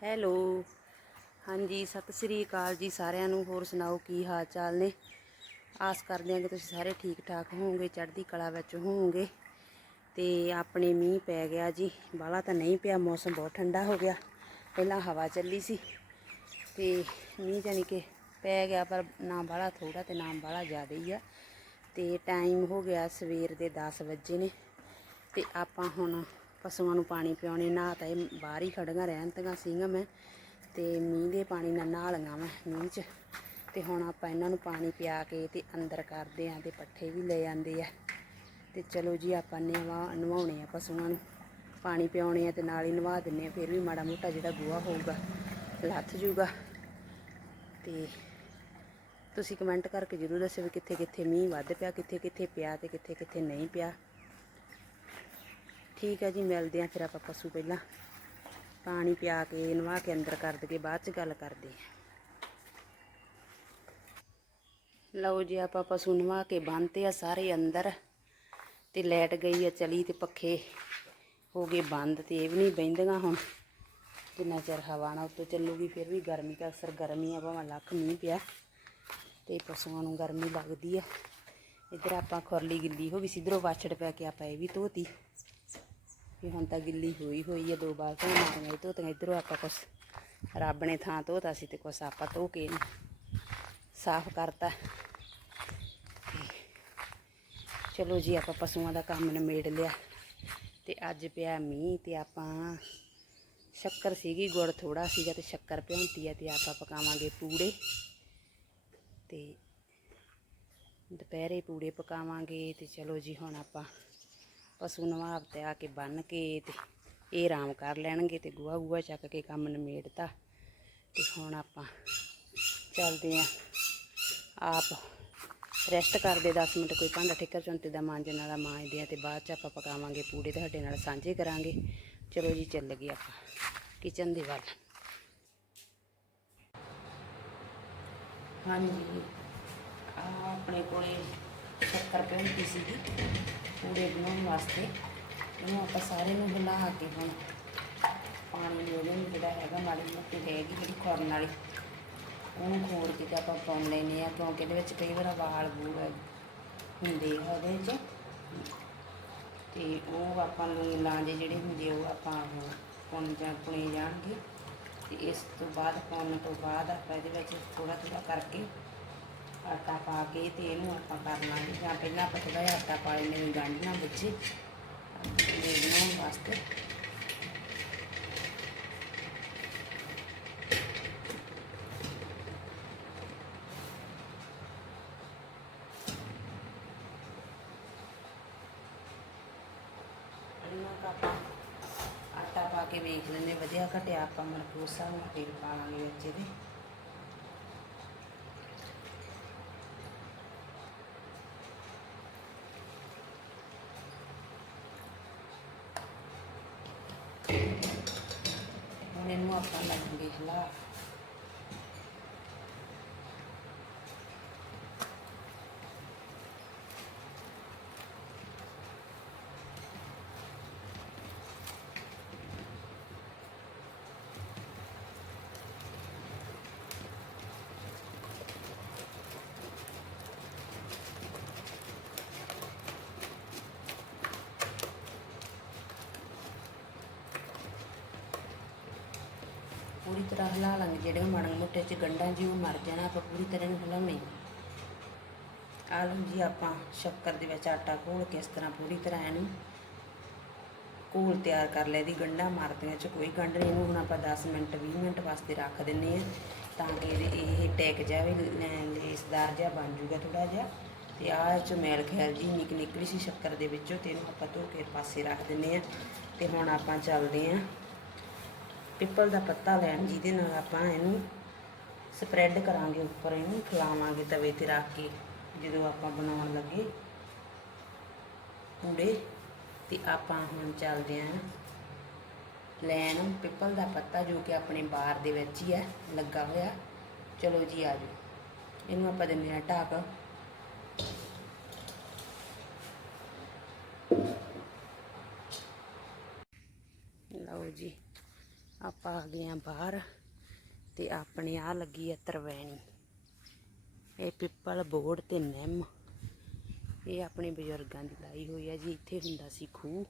Hello. ਹਾਂਜੀ, ਸਤਿ ਸ੍ਰੀ ਅਕਾਲ ਜੀ ਸਾਰਿਆਂ ਨੂੰ। ਹੋਰ ਸੁਣਾਓ, ਕੀ ਹਾਲ ਚਾਲ ਨੇ? ਆਸ ਕਰਦੇ ਹਾਂ ਕਿ ਤੁਸੀਂ ਸਾਰੇ ਠੀਕ ਠਾਕ ਹੋਵੋਗੇ, ਚੜ੍ਹਦੀ ਕਲਾ ਵਿੱਚ ਹੋਵੋਗੇ। ਤੇ ਆਪਣੇ ਮੀਂਹ ਪੈ ਗਿਆ ਜੀ। ਬਾਹਲਾ ਤਾਂ ਨਹੀਂ ਪਿਆ, ਮੌਸਮ ਬਹੁਤ ਠੰਡਾ ਹੋ ਗਿਆ। ਪਹਿਲਾਂ ਹਵਾ ਚੱਲੀ ਸੀ। ਤੇ ਮੀਂਹ ਜਾਣੀ ਕਿ ਪੈ ਗਿਆ, ਪਰ ਨਾ ਬਾਹਲਾ ਥੋੜਾ ਤੇ ਨਾ ਬਾਹਲਾ ਜ਼ਿਆਦਾ ਹੀ ਆ। ਤੇ ਟਾਈਮ ਹੋ ਗਿਆ ਸਵੇਰ ਦੇ 10 ਵਜੇ ਨੇ। ਤੇ ਆਪਾਂ ਹੁਣ ਪਸ਼ੂਆਂ ਨੂੰ ਪਾਣੀ ਪਿਆਉਣੇ ਨਹਾ ਤਾਂ ਇਹ ਬਾਹਰ ਹੀ ਖੜੀਆਂ ਰਹਿਣ ਤੀਆਂ ਸੀਗਾ ਮੈਂ ਤੇ ਮੀਂਹ ਦੇ ਪਾਣੀ ਨਾਲ ਨਹਾ ਲਈਆਂ ਮੈਂ ਮੀਂਹ 'ਚ ਤੇ ਹੁਣ ਆਪਾਂ ਇਹਨਾਂ ਨੂੰ ਪਾਣੀ ਪਿਆ ਕੇ ਤੇ ਅੰਦਰ ਕਰਦੇ ਆਂ ਤੇ ਪੱਠੇ ਵੀ ਲੈ ਜਾਂਦੇ ਆ। ਤੇ ਚਲੋ ਜੀ ਆਪਾਂ ਨਵਾ ਨਵਾਉਣੇ ਆ ਪਸ਼ੂਆਂ ਨੂੰ, ਪਾਣੀ ਪਿਆਉਣੇ ਆ ਤੇ ਨਾਲ ਹੀ ਨਵਾ ਦਿੰਨੇ ਆ ਫਿਰ ਵੀ ਮਾੜਾ ਮੋਟਾ ਜਿਹੜਾ ਗੋਹਾ ਹੋਊਗਾ ਲੱਥ ਜੂਗਾ ਤੇ ਤੁਸੀਂ ਕਮੈਂਟ ਕਰਕੇ ਜਰੂਰ ਦੱਸਿਓ ਵੀ ਕਿੱਥੇ ਕਿੱਥੇ ਮੀਂਹ ਵੱਧ ਪਿਆ ਕਿੱਥੇ ਕਿੱਥੇ ਪਿਆ ਤੇ ਕਿੱਥੇ ਕਿੱਥੇ ਨਹੀਂ ਪਿਆ। ਠੀਕ ਹੈ ਜੀ, ਮਿਲਦੇ ਆ ਫਿਰ ਆਪਾਂ ਪਸ਼ੂ ਪਹਿਲਾਂ। ਪਾਣੀ ਪਿਆ ਕੇ, ਨਵਾ ਕੇ ਅੰਦਰ ਕਰ ਦਈਏ, ਬਾਅਦ ਚ ਗੱਲ ਕਰਦੇ ਆ ਲਓ ਜੀ, ਆਪਾਂ ਪਸ਼ੂ ਨਵਾ ਕੇ ਬੰਨਤੇ ਆ ਸਾਰੇ ਅੰਦਰ। ਤੇ ਲੈਟ ਗਈ ਆ, ਚਲੀ ਤੇ ਪੱਖੇ ਹੋ ਗਏ ਬੰਦ ਤੇ ਇਹ ਵੀ ਨਹੀਂ ਬਹਿੰਦੀਆਂ ਹੁਣ। ਜਿੰਨਾ ਚਿਰ ਹਵਾ ਨਾ ਉੱਤੋਂ ਚੱਲੂਗੀ, ਫਿਰ ਵੀ ਗਰਮੀ ਦਾ ਅਸਰ ਗਰਮੀ ਆ, ਭਾਵੇਂ ਲੱਖ ਨਹੀਂ ਪਿਆ। ਤੇ ਪਸ਼ੂਆਂ ਨੂੰ ਗਰਮੀ ਲੱਗਦੀ ਆ। ਇੱਧਰ ਆਪਾਂ ਖੁਰਲੀ ਗਿੱਲੀ ਹੋ ਗਈ ਸੀ, ਇੱਧਰੋਂ ਵਾਛੜ ਪੈ ਕੇ ਆਪਾਂ ਇਹ ਵੀ ਧੋਤੀ। ਵੀ ਹੁਣ ਤਾਂ ਗਿੱਲੀ ਹੋਈ ਹੋਈ ਹੈ ਦੋ ਵਾਰ ਧੋਣ ਮਾਰੀਆਂ ਧੋਤੀਆਂ ਇੱਧਰੋਂ ਆਪਾਂ ਕੁਛ ਰੱਬ ਨੇ ਥਾਂ ਧੋਤਾ ਸੀ ਤੇ ਕੁਛ ਆਪਾਂ ਧੋ ਕੇ ਸਾਫ਼ ਕਰਤਾ। ਤੇ ਚਲੋ ਜੀ, ਆਪਾਂ ਪਸ਼ੂਆਂ ਦਾ ਕੰਮ ਨਿਮੇੜ ਲਿਆ ਤੇ ਅੱਜ ਪਿਆ ਮੀਂਹ ਤੇ ਆਪਾਂ ਸ਼ੱਕਰ ਸੀਗੀ, ਗੁੜ ਥੋੜਾ ਸੀਗਾ ਤੇ ਸ਼ੱਕਰ ਭਿਉਂਤੀ ਆ ਤੇ ਆਪਾਂ ਪਕਾਵਾਂਗੇ ਪੂੜੇ। ਤੇ ਦੁਪਹਿਰੇ ਪੂੜੇ ਪਕਾਵਾਂਗੇ ਤੇ ਚਲੋ ਜੀ, ਹੁਣ ਆਪਾਂ ਪਸ਼ੂ ਨਵਾਬ ਤੇ ਆ ਕੇ ਬੰਨ ਕੇ ਤੇ ਇਹ ਆਰਾਮ ਕਰ ਲੈਣਗੇ ਤੇ ਗੋਹਾ ਗੂਹਾ ਚੱਕ ਕੇ ਕੰਮ ਨਿਮੇੜਤਾ। ਤੇ ਹੁਣ ਆਪਾਂ ਚੱਲਦੇ ਆਂ। ਆਪ ਰੈਸਟ ਕਰਦੇ 10 ਮਿੰਟ, ਕੋਈ ਭਾਂਡਾ ਠੇਕਰ ਚੌਂਤੇ ਦਾ ਮਾਂਜਣ ਵਾਲਾ ਮਾਂਜਦੇ ਆ ਤੇ ਬਾਅਦ ਚ ਆਪਾਂ ਪਕਾਵਾਂਗੇ ਪੂੜੇ ਤੁਹਾਡੇ ਨਾਲ ਸਾਂਝੇ ਕਰਾਂਗੇ। ਚਲੋ ਜੀ, ਚੱਲ ਗਏ ਆਪਾਂ ਕਿਚਨ ਦੇ ਵੱਲ। ਹਾਂਜੀ। ਆ ਆਪਣੇ ਕੋਲੇ ਸ਼ੱਕਰ ਪੈਂਦੀ ਸੀਗੀ ਪੂੜੇ ਬਣਾਉਣ ਵਾਸਤੇ। ਇਹਨੂੰ ਆਪਾਂ ਸਾਰੇ ਨੂੰ ਹਿਲਾ ਕੇ ਹੁਣ ਪਾਣੀ ਦੇ ਉਹਦੇ ਜਿਹੜਾ ਹੈਗਾ ਮਾੜੀ ਮੋਟੀ ਹੈਗੀ ਜਿਹੜੀ ਖੁਰਨ ਵਾਲੀ। ਉਹਨੂੰ ਖੋਰ ਕੇ ਤੇ ਆਪਾਂ ਪਾਉਣ ਲੈਨੇ ਆ ਕਿਉਂਕਿ ਇਹਦੇ ਵਿੱਚ ਕਈ ਵਾਰ ਵਾਲ ਬੂਰ ਹੁੰਦੇ ਆ ਉਹਦੇ ਵਿੱਚ ਤੇ ਉਹ ਆਪਾਂ ਨੂੰ ਲਾਂਦੇ ਜਿਹੜੇ ਹੁੰਦੇ ਆ, ਉਹ ਆਪਾਂ ਉਹ ਪੁਣ ਜਾਂ ਪੁਣੇ ਜਾਣਗੇ। ਤੇ ਇਸ ਤੋਂ ਬਾਅਦ ਪਾਉਣ ਤੋਂ ਬਾਅਦ ਆਪਾਂ ਇਹਦੇ ਵਿੱਚ ਥੋੜਾ ਥੋੜਾ ਕਰਕੇ ਆਟਾ ਪਾ ਕੇ ਤੇ ਇਹਨੂੰ ਆਪਾਂ ਕਰ ਲਾਂਗੇ। ਜਾਂ ਪਹਿਲਾਂ ਆਪਾਂ ਥੋੜਾ ਜਿਹਾ ਆਟਾ ਪਾ ਲੈਂਦੇ ਹਾਂ ਗੰਢਣਾ ਵਿੱਚ ਦੇ ਬਣਾਉਣ ਵਾਸਤੇ। ਆਟਾ ਪਾ ਕੇ ਵੇਖ ਲੈਂਦੇ ਵਧੀਆ ਘਟਿਆ ਆਪਾਂ ਮਰਕੂਸਾ ਨੂੰ, ਤੇਲ ਪਾ ਲਾਂਗੇ ਵਿੱਚ ਇਹਦੇ। ਹੁਣ ਇਹਨੂੰ ਆਪਾਂ ਲਾਂਗੇ ਹਿਲਾ ਪੂਰੀ ਤਰ੍ਹਾਂ ਹਿਲਾ ਲਾਂਗੇ, ਜਿਹੜੇ ਮਾੜੇ ਮੋਟੇ ਚ ਗੰਢਾਂ ਜੀ ਉਹ ਮਰ ਜਾਣਾ, ਆਪਾਂ ਪੂਰੀ ਤਰ੍ਹਾਂ ਨੂੰ ਹਿਲਾਉਣੇ ਆ ਲਓ ਜੀ ਆਪਾਂ ਸ਼ੱਕਰ ਦੇ ਵਿੱਚ ਆਟਾ ਘੋਲ ਕੇ ਇਸ ਤਰ੍ਹਾਂ ਪੂਰੀ ਤਰ੍ਹਾਂ ਇਹਨੂੰ ਘੋਲ ਤਿਆਰ ਕਰ ਲਿਆ ਦੀ ਗੰਢਾਂ ਮਾਰਦੀਆਂ ਚ। ਕੋਈ ਗੰਢ ਨਹੀਂ ਇਹਨੂੰ ਹੁਣ ਆਪਾਂ 10 ਮਿੰਟ 20 ਮਿੰਟ ਵਾਸਤੇ ਰੱਖ ਦਿੰਨੇ ਆ ਤਾਂ ਕਿ ਇਹਦੇ- ਇਹ ਟੈਕ ਜਾਵੇ ਲ- ਲੇਸਦਾਰ ਜਿਹਾ ਬਣ ਜੂਗਾ ਥੋੜਾ ਜਿਹਾ। ਤੇ ਆਹ ਚ ਮੈਲ ਖੈਲ ਜੀ ਨਿਕ ਨਿਕਲੀ ਸੀ ਸ਼ੱਕਰ ਦੇ ਵਿੱਚੋਂ ਤੇ ਇਹਨੂੰ ਆਪਾਂ ਧੋ ਕੇ ਪਾਸੇ ਰੱਖ ਦਿੰਨੇ ਆ ਤੇ ਹੁਣ ਆਪਾਂ ਚੱਲਦੇ ਆ ਪਿੱਪਲ ਦਾ ਪੱਤਾ ਲੈਣ, ਜਿਹਦੇ ਨਾਲ ਆਪਾਂ ਇਹਨੂੰ ਸਪਰੈਡ ਕਰਾਂਗੇ ਉੱਪਰ ਇਹਨੂੰ, ਖਿਲਾਵਾਂਗੇ ਤਵੇ ਤੇ ਰੱਖ ਕੇ, ਜਦੋਂ ਆਪਾਂ ਬਣਾਉਣ ਲੱਗੇ ਪੂੜੇ, ਤੇ ਆਪਾਂ ਹੁਣ ਚੱਲਦੇ ਆਂ ਲੈਣ ਪਿੱਪਲ ਦਾ ਪੱਤਾ, ਜੋ ਕਿ ਆਪਣੇ ਬਾਰ ਦੇ ਵਿੱਚ ਹੀ ਹੈ, ਲੱਗਾ ਹੋਇਆ। ਚਲੋ ਜੀ, ਆ ਜਾਓ। ਇਹਨੂੰ ਆਪਾਂ ਦਿੰਦੇ ਆ ਢੱਕ। ਲਓ ਜੀ। ਆਪਾਂ ਆ ਗਏ ਆ ਬਾਹਰ ਤੇ ਆਪਣੇ ਆ ਲੱਗੀ ਆ ਤਰਵੈਣੀ। ਇਹ ਪਿੱਪਲ ਬੋੜ ਤੇ ਨਿੰਮ। ਇਹ ਆਪਣੇ ਬਜ਼ੁਰਗਾਂ ਦੀ ਲਾਈ ਹੋਈ ਆ ਜੀ। ਇੱਥੇ ਹੁੰਦਾ ਸੀ ਖੂਹ।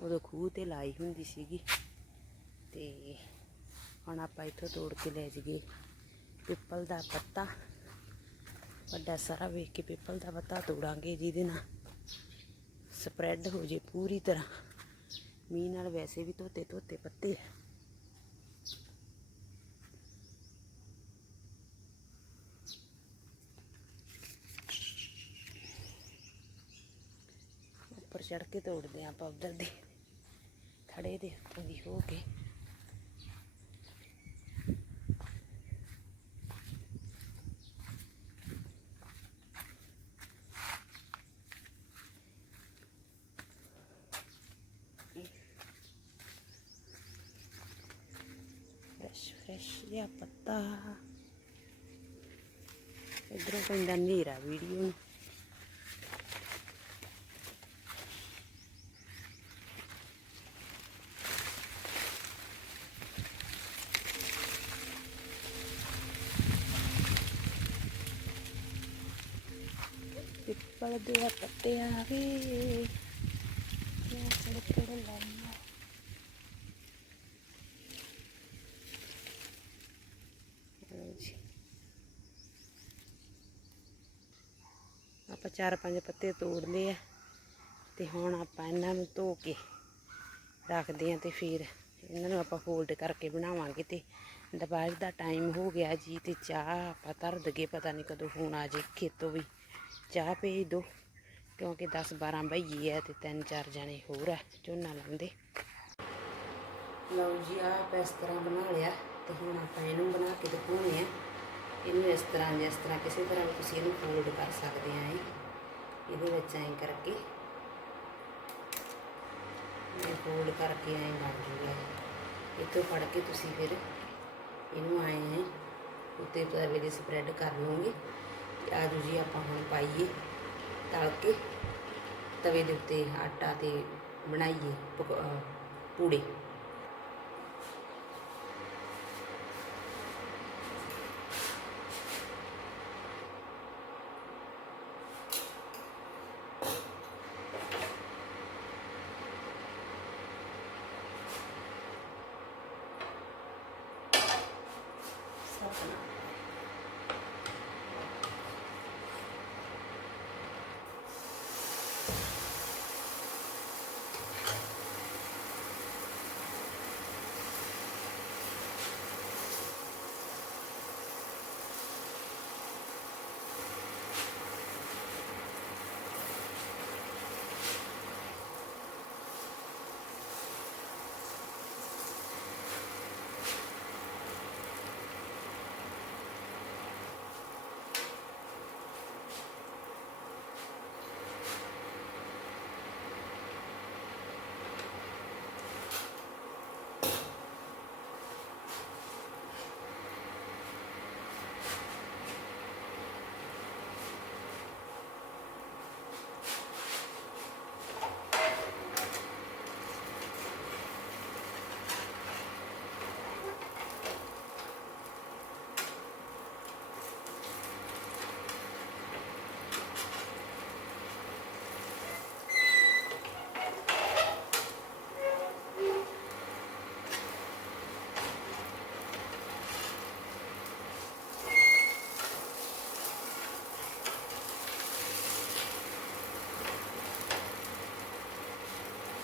ਉਦੋਂ ਖੂਹ ਤੇ ਲਾਈ ਹੁੰਦੀ ਸੀਗੀ। ਤੇ ਹੁਣ ਆਪਾਂ ਇੱਥੋਂ ਤੋੜ ਕੇ ਲੈ ਜਾਈਏ। ਪਿੱਪਲ ਦਾ ਪੱਤਾ। ਵੱਡਾ ਸਾਰਾ ਵੇਖ ਕੇ ਪਿੱਪਲ ਦਾ ਪੱਤਾ ਤੋੜਾਂਗੇ ਜਿਹਦੇ ਨਾਲ। ਸਪਰੈਡ ਹੋ ਜੇ ਪੂਰੀ ਤਰ੍ਹਾਂ। ਮੀਂਹ ਨਾਲ ਵੈਸੇ ਵੀ ਧੋਤੇ ਧੋਤੇ ਪੱਤੇ ਆ ਉੱਪਰ ਚੜ ਕੇ ਤੋੜਦੇ ਆਪਾਂ ਉਧਰ ਦੀ। ਖੜੇ ਦੇ ਉੱਤੋਂ ਹੋ ਕੇ। ਫਰੈਸ਼ ਫਰੈਸ਼ ਜਿਹਾ ਪੱਤਾ। ਇਧਰੋਂ ਪੈਂਦਾ ਹਨੇਰਾ ਵੀਡੀਓ। ਨੂੰ ਪਿੱਪਲ ਦੇ ਪੱਤੇ ਆ ਗਏ ਮੈਂ ਸੜਕ ਲਾਈਆਂ ਜੀ। ਆਪਾਂ ਚਾਰ ਪੰਜ ਪੱਤੇ ਤੋੜਦੇ ਲਏ ਆ ਤੇ ਹੁਣ ਆਪਾਂ ਇਹਨਾਂ ਨੂੰ ਧੋ ਕੇ ਰੱਖਦੇ ਆ ਤੇ ਫਿਰ ਇਹਨਾਂ ਨੂੰ ਆਪਾਂ ਫੋਲਡ ਕਰਕੇ ਬਣਾਵਾਂਗੇ ਤੇ ਦੁਪਹਿਰ ਦਾ ਟਾਈਮ ਹੋ ਗਿਆ ਜੀ ਤੇ ਚਾਹ ਆਪਾਂ ਧਰ ਦਗੇ ਪਤਾ ਨਹੀਂ ਕਦੋਂ ਫੋਨ ਆ ਜੇ ਖੇਤੋਂ ਵੀ। ਚਾਹ ਭੇਜ ਦੋ, ਕਿਉਂਕਿ 10 12 ਭਈਏ ਆ ਤੇ ਤਿੰਨ ਚਾਰ ਜਣੇ ਹੋਰ ਆ, ਝੋਨਾ ਲਾਉਂਦੇ। ਲਓ ਜੀ ਆ ਇਸ ਤਰ੍ਹਾਂ ਬਣਾ ਲਿਆ ਤੇ ਹੁਣ ਆਪਾਂ ਇਹਨੂੰ ਬਣਾ ਕੇ ਦਿਖਾਉਣੇ ਆ। ਇਹਨੂੰ ਇਸ ਤਰ੍ਹਾਂ ਜਿਸ ਤਰ੍ਹਾਂ ਕਿਸੇ ਤਰ੍ਹਾਂ ਵੀ ਤੁਸੀਂ ਇਹਨੂੰ ਫੋਲਡ ਕਰ ਸਕਦੇ ਆ ਇਹ। ਇਹਦੇ ਵਿੱਚ ਐਂ ਕਰਕੇ ਇਹ ਫੋਲਡ ਕਰਕੇ ਐਂ ਬਣ ਜੂਗਾ ਇਹ। ਇੱਥੋਂ ਫੜ ਕੇ ਤੁਸੀਂ ਫਿਰ ਇਹਨੂੰ ਐਂ ਐਂ ਉੱਤੇ ਤਵੇ ਦੇ ਸਪਰੈਡ ਕਰ ਲਓਗੇ। ਤੇ ਆ ਜੀ ਆਪਾਂ ਹੁਣ ਪਾਈਏ ਤਲ ਕੇ ਤਵੇ ਦੇ ਉੱਤੇ ਆਟਾ ਤੇ ਬਣਾਈਏ ਪਕੌ- ਅਹ ਪੂੜੇ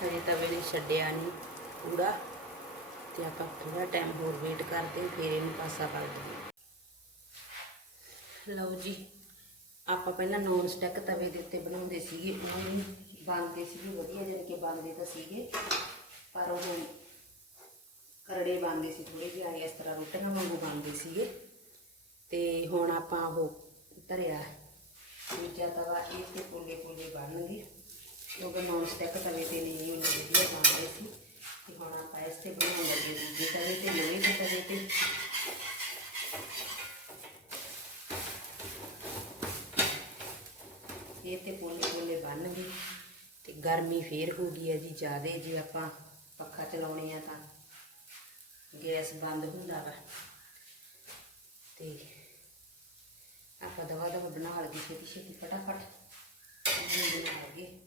ਹਜੇ ਤਵੇ ਨੇ ਛੱਡਿਆ ਨਹੀਂ ਪੂਰਾ। ਤੇ ਆਪਾਂ ਥੋੜਾ ਟਾਈਮ ਹੋਰ ਵੇਟ ਕਰਦੇ ਫਿਰ ਇਹਨੂੰ ਪਾਸਾ ਕਰ ਦਈਏ ਲਓ ਜੀ, ਆਪਾਂ ਪਹਿਲਾਂ ਨੌਨ ਸਟਿਕ ਤਵੇ ਦੇ ਉੱਤੇ ਬਣਾਉਂਦੇ ਸੀਗੇ। ਉਹਨਾਂ ਨੂੰ ਬਣਦੇ ਸੀਗੇ, ਵਧੀਆ ਜਿਹੜੇ ਕਿ ਬਣਦੇ ਤਾਂ ਸੀਗੇ। ਪਰ ਉਹ ਕਰੜੇ ਬਣਦੇ ਸੀ ਥੋੜੇ ਜਿਹੇ ਇਸ ਤਰ੍ਹਾਂ ਰੋਟੀਆਂ ਵਾਂਗੂ ਬਣਦੇ ਸੀਗੇ। ਤੇ ਹੁਣ ਆਪਾਂ ਉਹ ਧਰਿਆ ਦੂਜਾ ਤਵਾ, ਇਹ ਤੇ ਪੁੱਲੇ ਪੁੱਲੇ ਬਣਨਗੇ ਕਿਉਂਕਿ ਨੌਨ ਸਟਿਕ ਤਵੇ ਤੇ ਨਹੀਂ ਉਹ ਵਧੀਆ ਬਣਦੇ ਸੀ। ਤੇ ਹੁਣ ਆਪਾਂ ਇਸ ਤੇ ਬਣਾਉਣ ਲੱਗੇ ਦੂਜੇ ਤਵੇ ਤੇ ਨਵੇਂ ਜਿਹੇ ਤਵੇ ਤੇ। ਇਹ ਤੇ ਪੋਲੇ ਪੋਲੇ ਬਣ ਗਏ ਤੇ ਗਰਮੀ ਫੇਰ ਹੋ ਗਈ ਹੈ ਜੀ, ਜ਼ਿਆਦੇ ਜੇ ਆਪਾਂ ਪੱਖਾ ਚਲਾਉਣੇ ਆ ਤਾਂ ਗੈਸ ਬੰਦ ਹੁੰਦਾ ਵਾ। ਤੇ ਆਪਾਂ ਦਵਾ ਦਵਾ ਬਣਾ ਲਈਏ ਛੇਤੀ ਛੇਤੀ ਫਟਾਫਟ। ਇਹਨੂੰ ਬਣਾ ਲਈਏ।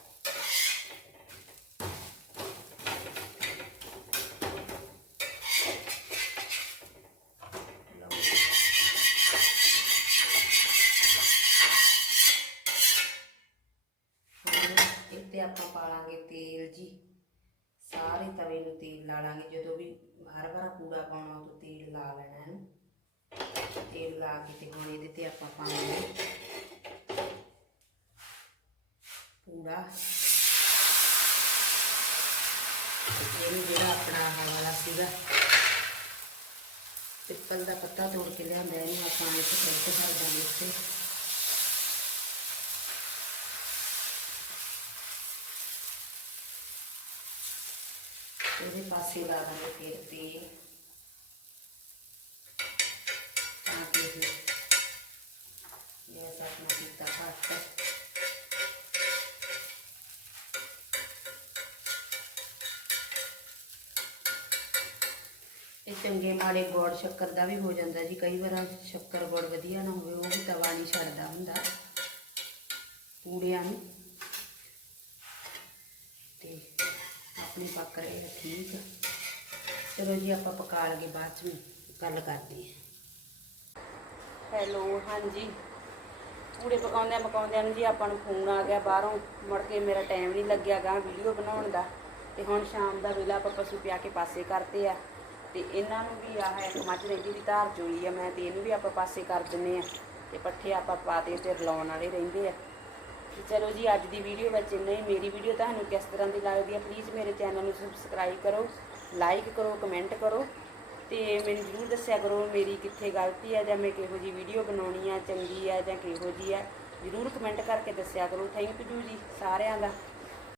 ਪੂੜਾ ਇਹ ਜਿਹੜਾ ਆਪਣਾ ਆਹ ਵਾਲਾ ਸੀਗਾ। ਪਿੱਪਲ ਦਾ ਪੱਤਾ ਤੋੜ ਕੇ ਲਿਆਂਦਾ, ਇਹਨੂੰ ਆਪਾਂ ਇੱਥੇ ਛੱਡ ਕੇ ਦਾਂਗੇ ਇੱਥੇ ਇਹਦੇ ਪਾਸੇ ਲਾ ਦਾਂਗੇ ਫਿਰ ਤੇਲ। ਤਾਂ ਕਿ ਇਹ ਗੈਸ ਆਪਣਾ ਕੀਤਾ ਘੱਟ ਚੰਗੇ ਮਾੜੇ ਗੁੜ ਸ਼ੱਕਰ ਦਾ ਵੀ ਹੋ ਜਾਂਦਾ ਜੀ। ਕਈ ਵਾਰ ਸ਼ੱਕਰ ਗੁੜ ਵਧੀਆ ਨਾ ਹੋਵੇ, ਉਹ ਵੀ ਤਵਾ ਨਹੀਂ ਛੱਡਦਾ ਹੁੰਦਾ। ਪੂੜਿਆਂ ਨੂੰ। ਤੇ ਆਪਣੇ ਪੱਕ ਰਹੇ ਠੀਕ ਚਲੋ ਜੀ, ਆਪਾਂ ਪਕਾ ਲਗੇ ਬਾਅਦ ਚ ਗੱਲ ਕਰਦੇ ਹਾਂ ਹੈਲੋ, ਹਾਂਜੀ। ਪੂੜੇ ਪਕਾਉਂਦਿਆਂ ਪਕਾਉਂਦਿਆਂ ਨੂੰ ਜੀ ਆਪਾਂ ਨੂੰ ਫੋਨ ਆ ਗਿਆ ਬਾਹਰੋਂ। ਮੁੜ ਕੇ ਮੇਰਾ ਟਾਈਮ ਨਹੀਂ ਲੱਗਿਆ ਗਾ ਵੀਡੀਓ ਬਣਾਉਣ ਦਾ। ਤੇ ਹੁਣ ਸ਼ਾਮ ਦਾ ਵੇਲਾ ਆਪਾਂ ਪਸ਼ੂ ਪਿਆ ਕੇ ਪਾਸੇ ਕਰਤੇ ਆ। ਤੇ ਇਹਨਾਂ ਨੂੰ ਵੀ ਆਹ ਇੱਕ ਮੱਝ ਰਹਿੰਦੀ ਦੀ ਧਾਰ ਚੋਈ ਆ, ਮੈਂ ਤੇ ਇਹਨੂੰ ਵੀ ਆਪਾਂ ਪਾਸੇ ਕਰ ਦਿੰਨੇ ਆ। ਤੇ ਪੱਠੇ ਆਪਾਂ ਪਾ ਦੇ ਤੇ ਰਲਾਉਣ ਵਾਲੇ ਰਹਿੰਦੇ ਆ। ਤੇ ਚਲੋ ਜੀ, ਅੱਜ ਦੀ ਵੀਡੀਓ ਵਿੱਚ ਇੰਨਾ ਹੀ। ਮੇਰੀ ਵੀਡੀਓ ਤੁਹਾਨੂੰ ਕਿਸ ਤਰ੍ਹਾਂ ਦੀ ਲੱਗਦੀ ਹੈ ਪਲੀਜ਼ ਮੇਰੇ ਚੈਨਲ ਨੂੰ ਸਬਸਕ੍ਰਾਈਬ ਕਰੋ ਲਾਈਕ ਕਰੋ ਕਮੈਂਟ ਕਰੋ। ਤੇ ਮੈਨੂੰ ਜ਼ਰੂਰ ਦੱਸਿਆ ਕਰੋ ਮੇਰੀ ਕਿੱਥੇ ਗਲਤੀ ਹੈ ਜਾਂ ਮੈਂ ਕਿਹੋ ਜੀ ਵੀਡੀਓ ਬਣਾਉਣੀ ਆ, ਚੰਗੀ ਆ ਜਾਂ ਕਿਹੋ ਜੀ ਆ। ਜ਼ਰੂਰ ਕਮੈਂਟ ਕਰਕੇ ਦੱਸਿਆ ਕਰੋ। ਥੈਂਕ ਯੂ ਜੀ ਸਾਰਿਆਂ ਦਾ।